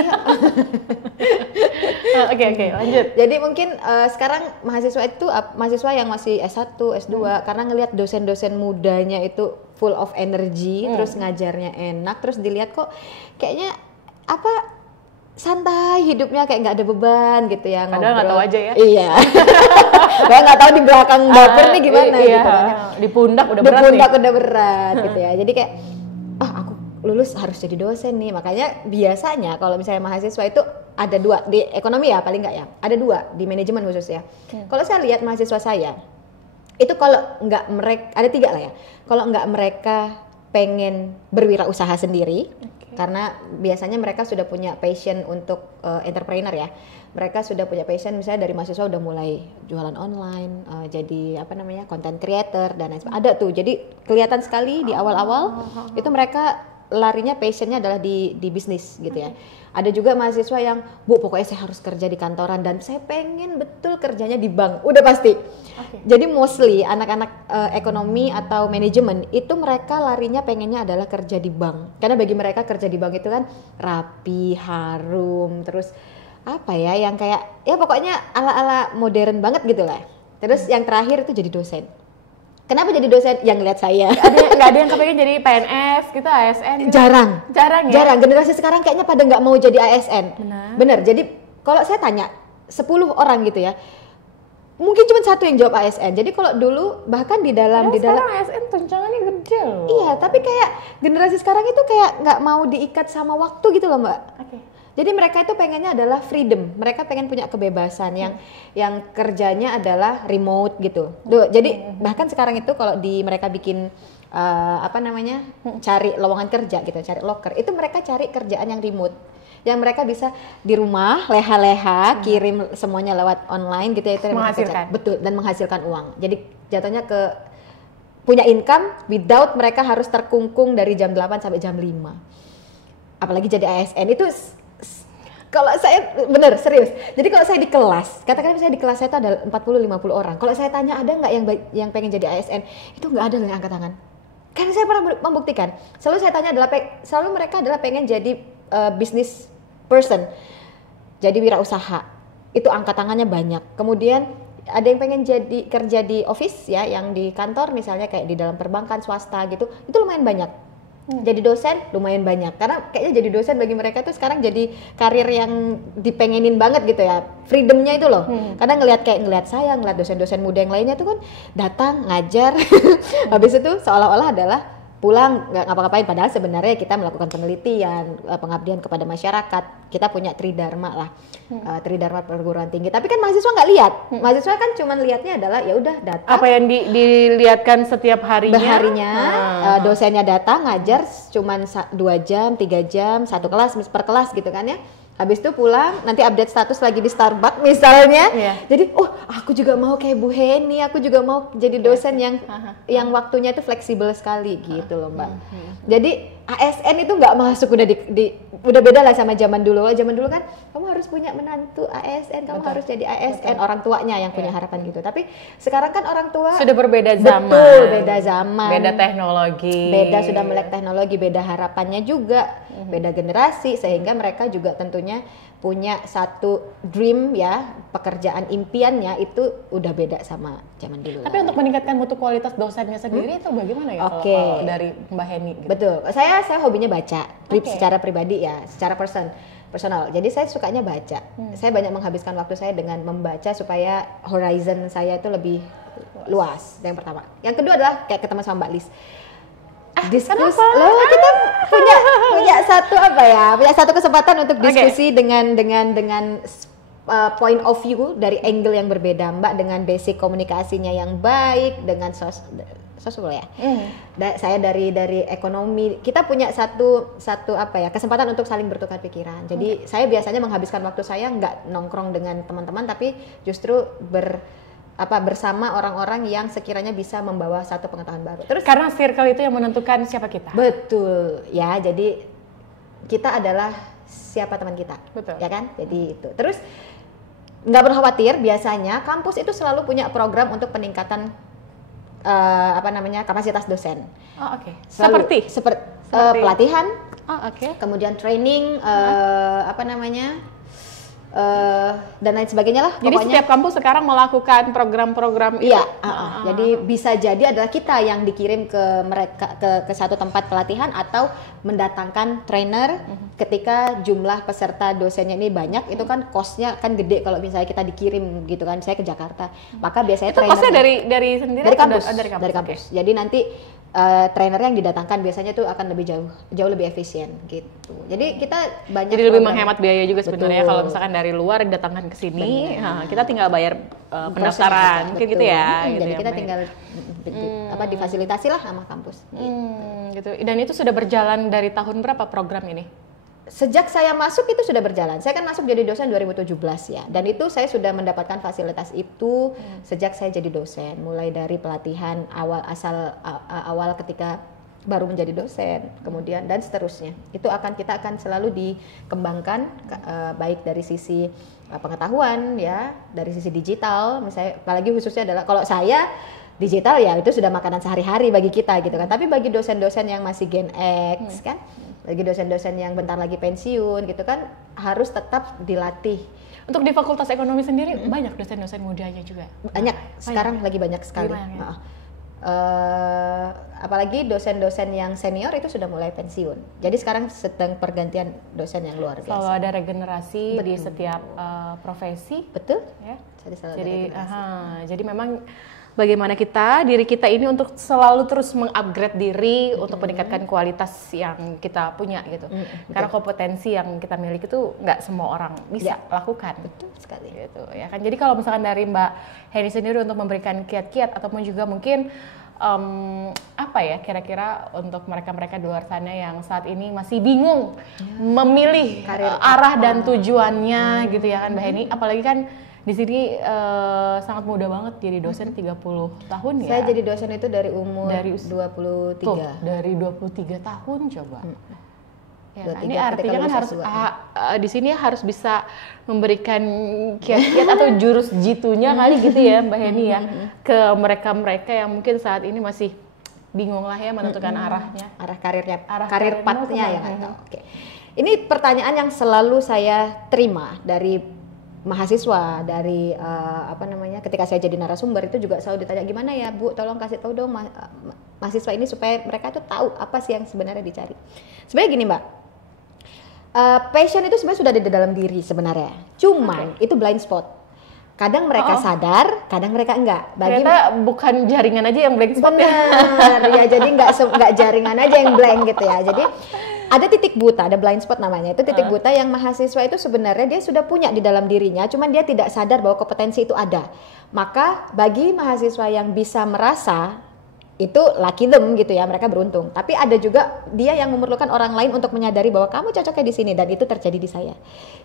Oke, lanjut. Jadi mungkin sekarang mahasiswa yang masih S1, S2 karena ngelihat dosen-dosen mudanya itu full of energy, terus ngajarnya enak, terus dilihat kok kayaknya santai hidupnya, kayak nggak ada beban gitu ya. Padahal nggak tahu aja ya. Iya. Saya nggak tahu di belakang dapur nih gimana iya, gitu kan. Di pundak udah berat. Di pundak nih. udah berat gitu ya. Jadi kayak aku lulus harus jadi dosen nih. Makanya biasanya kalau misalnya mahasiswa itu ada 2 di ekonomi ya paling nggak ya. Ada 2 di manajemen khusus ya. Kalau saya lihat mahasiswa saya itu kalau nggak mereka ada 3 lah ya. Kalau nggak mereka pengen berwirausaha sendiri, karena biasanya mereka sudah punya passion untuk entrepreneur ya. Mereka sudah punya passion, misalnya dari mahasiswa udah mulai jualan online, jadi content creator dan lain sebagainya. Ada tuh, jadi kelihatan sekali di awal-awal itu mereka larinya passionnya adalah di bisnis gitu ya. Ada juga mahasiswa yang, Bu pokoknya saya harus kerja di kantoran dan saya pengen betul kerjanya di bank, udah pasti. Jadi mostly anak-anak ekonomi atau manajemen itu mereka larinya pengennya adalah kerja di bank. Karena bagi mereka kerja di bank itu kan rapi, harum, terus yang kayak ya pokoknya ala-ala modern banget gitu lah. Terus yang terakhir itu jadi dosen. Kenapa jadi dosen? Yang lihat saya. Nggak ada yang kepengen jadi PNS gitu, ASN gitu. Jarang ya? Jarang, generasi sekarang kayaknya pada nggak mau jadi ASN. Bener, jadi kalau saya tanya 10 orang gitu ya, mungkin cuma 1 yang jawab ASN. Jadi kalau dulu bahkan di dalam sekarang ASN tunjangannya gede loh. Iya, tapi kayak generasi sekarang itu kayak nggak mau diikat sama waktu gitu loh Mbak. Jadi mereka itu pengennya adalah freedom. Mereka pengen punya kebebasan yang kerjanya adalah remote gitu. Jadi bahkan sekarang itu kalau mereka bikin cari lowongan kerja gitu, cari loker, itu mereka cari kerjaan yang remote. Yang mereka bisa di rumah leha-leha, kirim semuanya lewat online gitu ya, itu menghasilkan. Betul, dan menghasilkan uang. Jadi jatuhnya ke punya income without mereka harus terkungkung dari jam 8 sampai jam 5. Apalagi jadi ASN itu kalau saya bener serius. Jadi kalau saya di kelas, katakan misalnya di kelas saya itu ada 40-50 orang. Kalau saya tanya ada nggak yang pengen jadi ASN, itu nggak ada yang angkat tangan. Karena saya pernah membuktikan. Selalu saya tanya selalu mereka adalah pengen jadi business person, jadi wirausaha. Itu angkat tangannya banyak. Kemudian ada yang pengen jadi kerja di office ya, yang di kantor misalnya kayak di dalam perbankan swasta gitu, itu lumayan banyak. Jadi dosen lumayan banyak, karena kayaknya jadi dosen bagi mereka itu sekarang jadi karir yang dipengenin banget gitu ya, freedomnya itu loh. Karena ngelihat saya, ngelihat dosen-dosen muda yang lainnya tuh kan datang ngajar, habis itu seolah-olah adalah pulang nggak ngapa-ngapain, padahal sebenarnya kita melakukan penelitian, pengabdian kepada masyarakat. Kita punya Tridharma lah, Tridharma perguruan tinggi. Tapi kan mahasiswa nggak lihat, mahasiswa kan cuman lihatnya adalah ya udah datang. Apa yang dilihatkan setiap harinya? Dosennya datang ngajar cuman 2 jam, 3 jam, 1 kelas per kelas gitu kan ya. Habis itu pulang, nanti update status lagi di Starbucks misalnya. Jadi, aku juga mau kayak Bu Heni, aku juga mau jadi dosen yang waktunya itu fleksibel sekali gitu loh Mbak. Jadi ASN itu nggak masuk, udah beda lah sama zaman dulu. Zaman dulu kan kamu harus punya menantu ASN, kamu harus jadi ASN, orang tuanya yang punya harapan gitu. Tapi sekarang kan orang tua sudah berbeda zaman. Betul, beda zaman. Beda teknologi. Sudah melek teknologi, beda harapannya juga, beda generasi, sehingga mereka juga tentunya punya satu dream ya, pekerjaan impiannya itu udah beda sama zaman dulu. Tapi untuk meningkatkan mutu kualitas dosennya sendiri itu bagaimana ya kalau dari Mbak Heni? Gitu? Betul, saya hobinya baca, secara pribadi ya, secara personal. Jadi saya sukanya baca. Saya banyak menghabiskan waktu saya dengan membaca supaya horizon saya itu lebih luas. Yang pertama. Yang kedua adalah kayak ketemu sama Mbak Lis. Diskus, kita punya satu apa ya? Punya satu kesempatan untuk diskusi dengan point of view dari angle yang berbeda, Mbak, dengan basic komunikasinya yang baik, dengan sosial ya. Saya dari ekonomi. Kita punya satu apa ya? Kesempatan untuk saling bertukar pikiran. Jadi saya biasanya menghabiskan waktu saya nggak nongkrong dengan teman-teman, tapi justru bersama orang-orang yang sekiranya bisa membawa satu pengetahuan baru. Terus karena circle itu yang menentukan siapa kita. Betul. Ya, jadi kita adalah siapa teman kita. Betul. Ya kan? Jadi itu. Terus nggak perlu khawatir, biasanya kampus itu selalu punya program untuk peningkatan kapasitas dosen. Oh, oke. Seperti pelatihan. Oh, oke. Kemudian training dan lain sebagainya lah. Jadi pokoknya setiap kampus sekarang melakukan program-program itu. Iya, jadi bisa jadi adalah kita yang dikirim ke mereka ke satu tempat pelatihan atau mendatangkan trainer ketika jumlah peserta dosennya ini banyak, itu kan cost-nya kan gede kalau misalnya kita dikirim gitu kan, saya ke Jakarta. Maka biasanya itu cost-nya dari sendiri dari kampus. Dari kampus. Okay. Jadi nanti trainer yang didatangkan biasanya tuh akan lebih jauh lebih efisien gitu. Jadi kita banyak jadi lebih menghemat biaya juga sebenarnya kalau misalkan dari luar didatangkan ke sini, kita tinggal bayar pendaftaran mungkin gitu ya. Jadi kita tinggal difasilitasi lah sama kampus. Gitu. Dan itu sudah berjalan dari tahun berapa program ini? Sejak saya masuk itu sudah berjalan. Saya kan masuk jadi dosen 2017 ya. Dan itu saya sudah mendapatkan fasilitas itu sejak saya jadi dosen. Mulai dari pelatihan awal ketika baru menjadi dosen, kemudian dan seterusnya. Itu kita akan selalu dikembangkan baik dari sisi pengetahuan ya, dari sisi digital misalnya, apalagi khususnya adalah kalau saya digital ya itu sudah makanan sehari-hari bagi kita gitu kan. Tapi bagi dosen-dosen yang masih Gen X kan, bagi dosen-dosen yang bentar lagi pensiun gitu kan, harus tetap dilatih. Untuk di Fakultas Ekonomi sendiri banyak dosen-dosen mudanya juga. Banyak. Sekarang lagi banyak sekali. Apalagi dosen-dosen yang senior itu sudah mulai pensiun. Jadi sekarang sedang pergantian dosen yang luar biasa. Selalu ada regenerasi di setiap profesi. Betul. Ya. Jadi memang bagaimana diri kita ini untuk selalu terus mengupgrade diri untuk meningkatkan kualitas yang kita punya gitu. Karena kompetensi yang kita miliki itu nggak semua orang bisa lakukan. Betul sekali. Gitu ya kan. Jadi kalau misalkan dari Mbak Henny sendiri untuk memberikan kiat-kiat ataupun juga mungkin kira-kira untuk mereka-mereka di luar sana yang saat ini masih bingung memilih arah dan tujuannya gitu ya kan Mbak Henny, apalagi kan di sini sangat muda banget jadi dosen 30 tahun ya. Saya jadi dosen itu dari umur 23. Tuh, dari 23 tahun coba. Ya, ini artinya kan harus di sini harus bisa memberikan kiat-kiat atau jurus jitunya kali gitu ya Mbak Henny ya ke mereka-mereka yang mungkin saat ini masih bingung lah ya menentukan arahnya, karir pathnya ya kan. Oke. Ini pertanyaan yang selalu saya terima dari mahasiswa, dari ketika saya jadi narasumber itu juga selalu ditanya, gimana ya Bu, tolong kasih tahu dong mahasiswa ini supaya mereka tuh tahu apa sih yang sebenarnya dicari. Sebenarnya gini Mbak, passion itu sebenarnya sudah ada di dalam diri sebenarnya, cuman itu blind spot. Kadang mereka sadar, kadang mereka enggak. Ternyata bukan jaringan aja yang blank spot. Bener, ya jadi enggak jaringan aja yang blank gitu ya. Jadi ada titik buta, ada blind spot namanya. Itu titik buta yang mahasiswa itu sebenarnya dia sudah punya di dalam dirinya, cuman dia tidak sadar bahwa kompetensi itu ada. Maka bagi mahasiswa yang bisa merasa, itu lucky them gitu ya, mereka beruntung. Tapi ada juga dia yang memerlukan orang lain untuk menyadari bahwa kamu cocoknya di sini, dan itu terjadi di saya.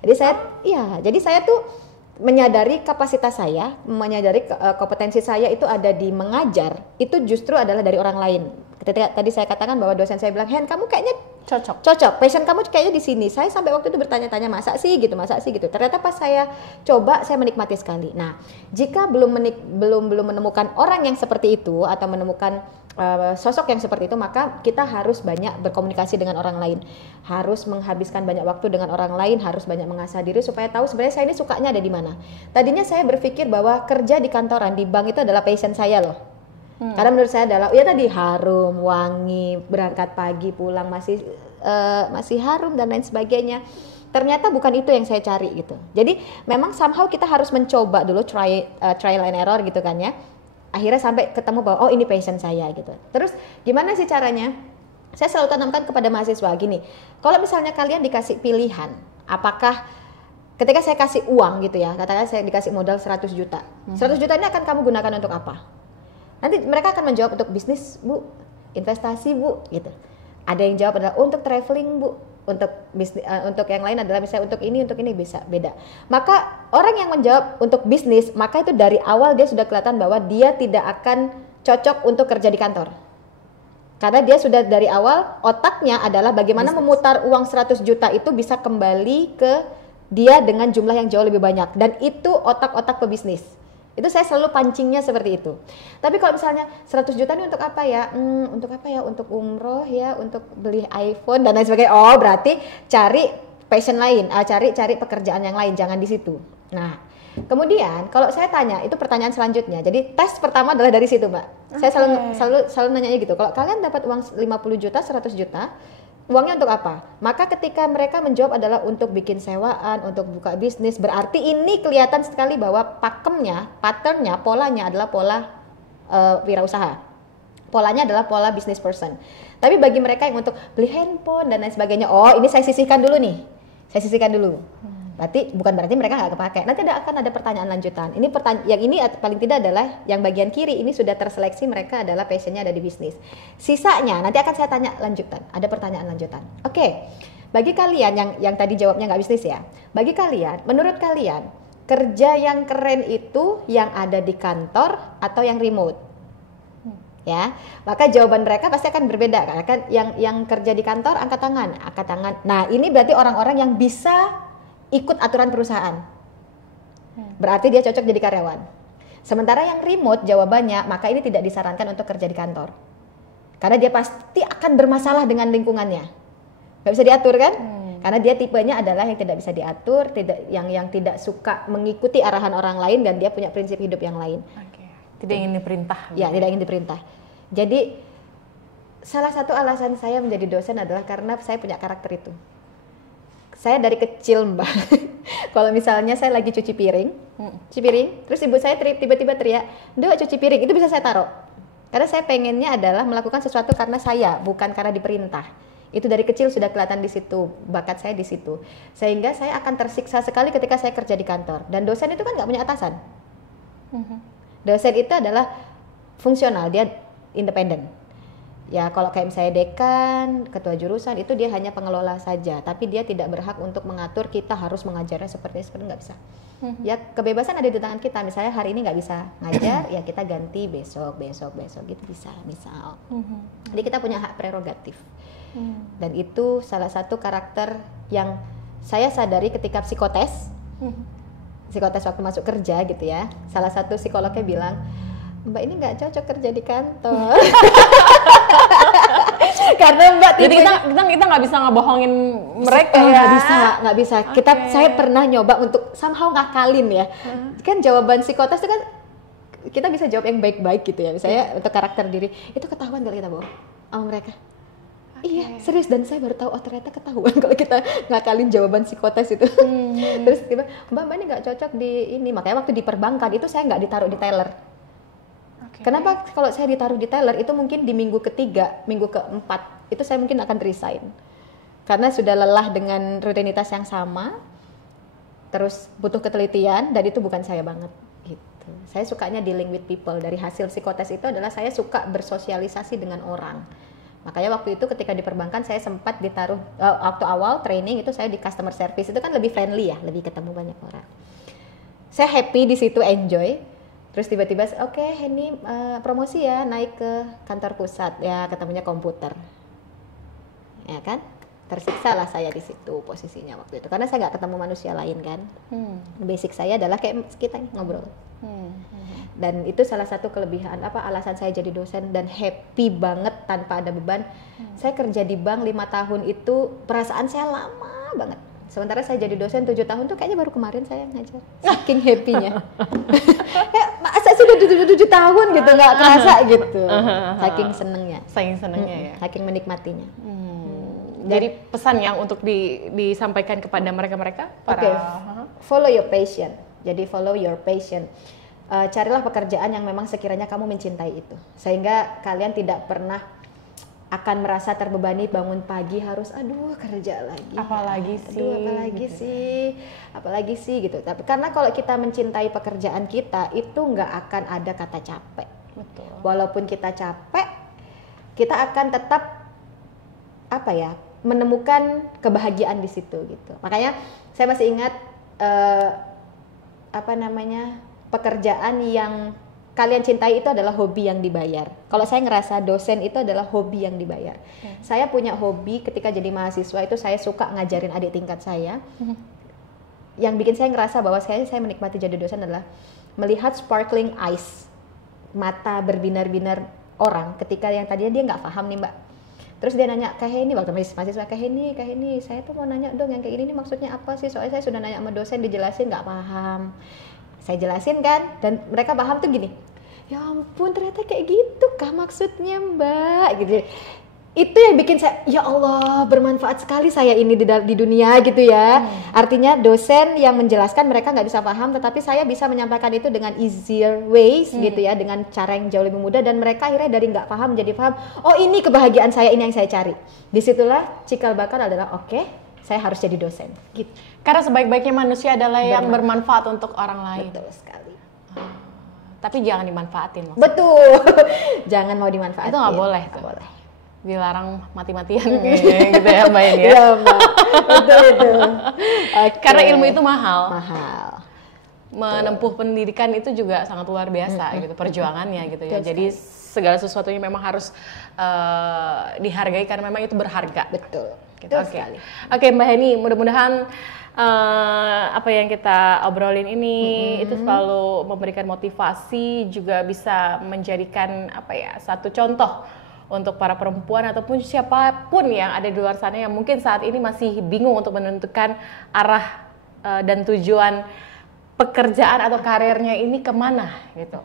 Jadi saya tuh menyadari kapasitas saya, menyadari kompetensi saya itu ada di mengajar, itu justru adalah dari orang lain. Ketika tadi saya katakan bahwa dosen saya bilang, Hen, kamu kayaknya cocok, passion kamu kayaknya di sini. Saya sampai waktu itu bertanya-tanya, masa sih gitu. Ternyata pas saya coba, saya menikmati sekali. Nah, jika belum menemukan orang yang seperti itu atau menemukan sosok yang seperti itu, maka kita harus banyak berkomunikasi dengan orang lain, harus menghabiskan banyak waktu dengan orang lain, harus banyak mengasah diri supaya tahu sebenarnya saya ini sukanya ada di mana. Tadinya saya berpikir bahwa kerja di kantoran, di bank itu adalah passion saya loh. Karena menurut saya adalah tadi harum, wangi, berangkat pagi pulang masih harum dan lain sebagainya. Ternyata bukan itu yang saya cari gitu. Jadi memang somehow kita harus mencoba dulu, trial and error gitu kan ya. Akhirnya sampai ketemu bahwa ini passion saya gitu. Terus gimana sih caranya? Saya selalu tanamkan kepada mahasiswa gini, kalau misalnya kalian dikasih pilihan, apakah ketika saya kasih uang gitu ya, katakan saya dikasih modal 100 juta. 100 juta ini akan kamu gunakan untuk apa? Nanti mereka akan menjawab untuk bisnis, Bu, investasi, Bu, gitu. Ada yang jawab adalah untuk traveling, Bu, untuk bisnis, untuk yang lain adalah misalnya untuk ini bisa beda. Maka orang yang menjawab untuk bisnis, maka itu dari awal dia sudah kelihatan bahwa dia tidak akan cocok untuk kerja di kantor. Karena dia sudah dari awal otaknya adalah bagaimana memutar uang 100 juta itu bisa kembali ke dia dengan jumlah yang jauh lebih banyak, dan itu otak-otak pebisnis. Itu saya selalu pancingnya seperti itu. Tapi kalau misalnya 100 juta ini untuk apa ya? Untuk apa ya? Untuk umroh ya, untuk beli iPhone dan lain sebagainya. Oh, berarti cari passion lain, cari pekerjaan yang lain, jangan di situ. Nah, kemudian kalau saya tanya, itu pertanyaan selanjutnya. Jadi tes pertama adalah dari situ, Mbak. Saya selalu nanyanya gitu. Kalau kalian dapat uang 50 juta, 100 juta, uangnya untuk apa? Maka ketika mereka menjawab adalah untuk bikin sewaan, untuk buka bisnis, berarti ini kelihatan sekali bahwa pakemnya, patternnya, polanya adalah pola wirausaha. Polanya adalah pola business person. Tapi bagi mereka yang untuk beli handphone dan lain sebagainya, oh ini saya sisihkan dulu nih. Saya sisihkan dulu. Bukan berarti mereka nggak kepake. Nanti akan ada pertanyaan lanjutan. Ini yang ini paling tidak adalah yang bagian kiri ini sudah terseleksi, mereka adalah passionnya ada di bisnis. Sisanya nanti akan saya tanya lanjutan. Ada pertanyaan lanjutan. Oke. Bagi kalian yang tadi jawabnya nggak bisnis ya. Bagi kalian, menurut kalian kerja yang keren itu yang ada di kantor atau yang remote? Ya, maka jawaban mereka pasti akan berbeda. Karena kan yang kerja di kantor angkat tangan. Nah, ini berarti orang-orang yang bisa ikut aturan perusahaan. Berarti dia cocok jadi karyawan. Sementara yang remote jawabannya, maka ini tidak disarankan untuk kerja di kantor. Karena dia pasti akan bermasalah dengan lingkungannya. Gak bisa diatur kan? Karena dia tipenya adalah yang tidak bisa diatur, yang tidak suka mengikuti arahan orang lain, dan dia punya prinsip hidup yang lain. Tidak ingin diperintah. Ya, tidak ingin diperintah. Jadi salah satu alasan saya menjadi dosen adalah karena saya punya karakter itu. Saya dari kecil, Mbak, kalau misalnya saya lagi cuci piring, terus ibu saya tiba-tiba teriak, "Duh, cuci piring," itu bisa saya taruh. Karena saya pengennya adalah melakukan sesuatu karena saya, bukan karena diperintah. Itu dari kecil sudah kelihatan di situ, bakat saya di situ. Sehingga saya akan tersiksa sekali ketika saya kerja di kantor. Dan dosen itu kan nggak punya atasan. Dosen itu adalah fungsional, dia independen. Ya kalau kayak misalnya dekan, ketua jurusan, itu dia hanya pengelola saja, tapi dia tidak berhak untuk mengatur kita harus mengajarnya seperti nggak bisa. Ya kebebasan ada di tangan kita. Misalnya hari ini nggak bisa ngajar, ya kita ganti besok gitu bisa, misal. Jadi kita punya hak prerogatif. Dan itu salah satu karakter yang saya sadari ketika psikotes waktu masuk kerja gitu ya. Salah satu psikolognya bilang, "Mbak ini nggak cocok kerja di kantor." Karena Mbak jadi kita nggak bisa ngebohongin mereka ya. Nggak bisa. Saya pernah nyoba untuk somehow ngakalin ya. Kan jawaban psikotes itu kan kita bisa jawab yang baik-baik gitu ya. Misalnya untuk karakter diri itu ketahuan kalau kita bohong sama mereka. Iya, serius, dan saya baru tahu ternyata ketahuan kalau kita ngakalin jawaban psikotes itu. Terus tiba, Mbak ini nggak cocok di ini. Makanya waktu di perbankan itu saya nggak ditaruh di teller. Kenapa kalau saya ditaruh di teller itu mungkin di minggu ketiga, minggu keempat itu saya mungkin akan resign. Karena sudah lelah dengan rutinitas yang sama, terus butuh ketelitian, dan itu bukan saya banget gitu. Saya sukanya dealing with people. Dari hasil psikotes itu adalah saya suka bersosialisasi dengan orang. Makanya waktu itu ketika di perbankan saya sempat ditaruh, waktu awal training itu saya di customer service, itu kan lebih friendly ya, lebih ketemu banyak orang. Saya happy di situ, enjoy. Terus tiba-tiba, oke, ini promosi ya, naik ke kantor pusat, ya ketemunya komputer, ya kan? Tersiksa lah saya di situ posisinya waktu itu, karena saya nggak ketemu manusia lain kan. Basic saya adalah kayak kita ngobrol. Dan itu salah satu kelebihan alasan saya jadi dosen dan happy banget tanpa ada beban. Saya kerja di bank 5 tahun itu perasaan saya lama banget. Sementara saya jadi dosen 7 tahun tuh kayaknya baru kemarin saya ngajar. Saking happy-nya. Kayak masa sudah 7 tahun gitu, nggak kerasa gitu. Saking senengnya. Ya. Saking menikmatinya. Jadi pesan yang untuk disampaikan kepada mereka-mereka follow your passion. Jadi follow your passion. Carilah pekerjaan yang memang sekiranya kamu mencintai itu. Sehingga kalian tidak pernah akan merasa terbebani bangun pagi harus aduh kerja lagi. Apalagi sih gitu. Tapi karena kalau kita mencintai pekerjaan kita itu nggak akan ada kata capek. Betul. Walaupun kita capek, kita akan tetap menemukan kebahagiaan di situ gitu. Makanya saya masih ingat pekerjaan yang kalian cintai itu adalah hobi yang dibayar. Kalau saya ngerasa dosen itu adalah hobi yang dibayar. Saya punya hobi ketika jadi mahasiswa itu saya suka ngajarin adik tingkat saya. Yang bikin saya ngerasa bahwa saya menikmati jadi dosen adalah melihat sparkling eyes, mata berbinar-binar orang ketika yang tadinya dia nggak paham nih Mbak. Terus dia nanya, Kak Heni, waktu mahasiswa, Kak Heni, saya tuh mau nanya dong yang kayak gini maksudnya apa sih? Soalnya saya sudah nanya sama dosen, dijelasin nggak paham. Saya jelasin kan, dan mereka paham tuh gini, ya ampun ternyata kayak gitu kah maksudnya Mbak, gitu. Itu yang bikin saya, ya Allah bermanfaat sekali saya ini di dunia gitu ya. Artinya dosen yang menjelaskan mereka nggak bisa paham, tetapi saya bisa menyampaikan itu dengan easier ways gitu ya, dengan cara yang jauh lebih mudah, dan mereka akhirnya dari nggak paham menjadi paham. Oh ini kebahagiaan saya, ini yang saya cari. Disitulah cikal bakal adalah oke, saya harus jadi dosen. Gitu. Karena sebaik-baiknya manusia adalah yang bermanfaat untuk orang lain. Betul sekali. Tapi jangan dimanfaatin. Maksudnya. Betul. Jangan mau dimanfaatin. Itu nggak boleh. Nggak boleh. Dilarang mati-matian gitu ya Mbak Heni ya. Iya Mbak. Betul. Okay. Karena ilmu itu mahal. Menempuh pendidikan itu juga sangat luar biasa gitu perjuangannya gitu ya. Jadi segala sesuatunya memang harus dihargai karena memang itu berharga. Betul. Gitu. Oke Mbak Heni, mudah-mudahan apa yang kita obrolin ini itu selalu memberikan motivasi, juga bisa menjadikan satu contoh untuk para perempuan ataupun siapapun yang ada di luar sana yang mungkin saat ini masih bingung untuk menentukan arah dan tujuan pekerjaan atau karirnya ini kemana gitu.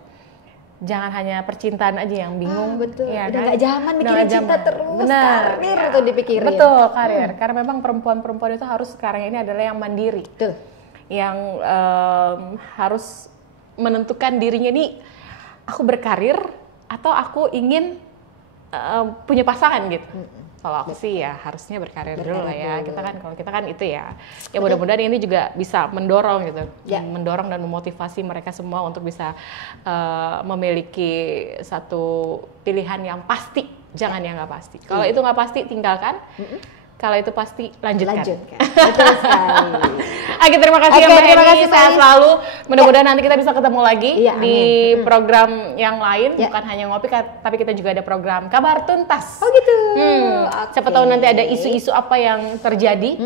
Jangan hanya percintaan aja yang bingung. Betul. Ya, udah kan? nggak zaman mikirin cinta terus. Benar. Karir tuh dipikirin. Betul, karir. Karena memang perempuan-perempuan itu harus sekarang ini adalah yang mandiri. Betul. Yang harus menentukan dirinya nih, aku berkarir atau aku ingin punya pasangan gitu. Kalau aku sih ya harusnya berkarir dulu lah ya. Kalau kita kan itu ya. Ya mudah-mudahan ini juga bisa mendorong gitu. Ya. Mendorong dan memotivasi mereka semua untuk bisa memiliki satu pilihan yang pasti. Jangan yang nggak pasti. Kalau itu nggak pasti tinggalkan. Kalau itu pasti lanjutkan. Betul sekali. Oke, terima kasih ya Mbak Heni. Sehat selalu. Mudah-mudahan nanti kita bisa ketemu lagi di program yang lain. Bukan hanya ngopi, tapi kita juga ada program Kabar Tuntas. Oh gitu. Siapa tahu nanti ada isu-isu apa yang terjadi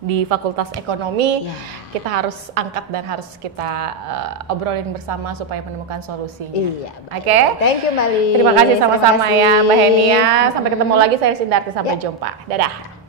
di Fakultas Ekonomi. Kita harus angkat dan harus kita obrolin bersama supaya menemukan solusinya. Iya. Oke. Thank you Mbak Li. Terima kasih sama-sama ya Mbak Heni ya. Sampai ketemu lagi, saya Sindarti. Sampai jumpa. Dadah.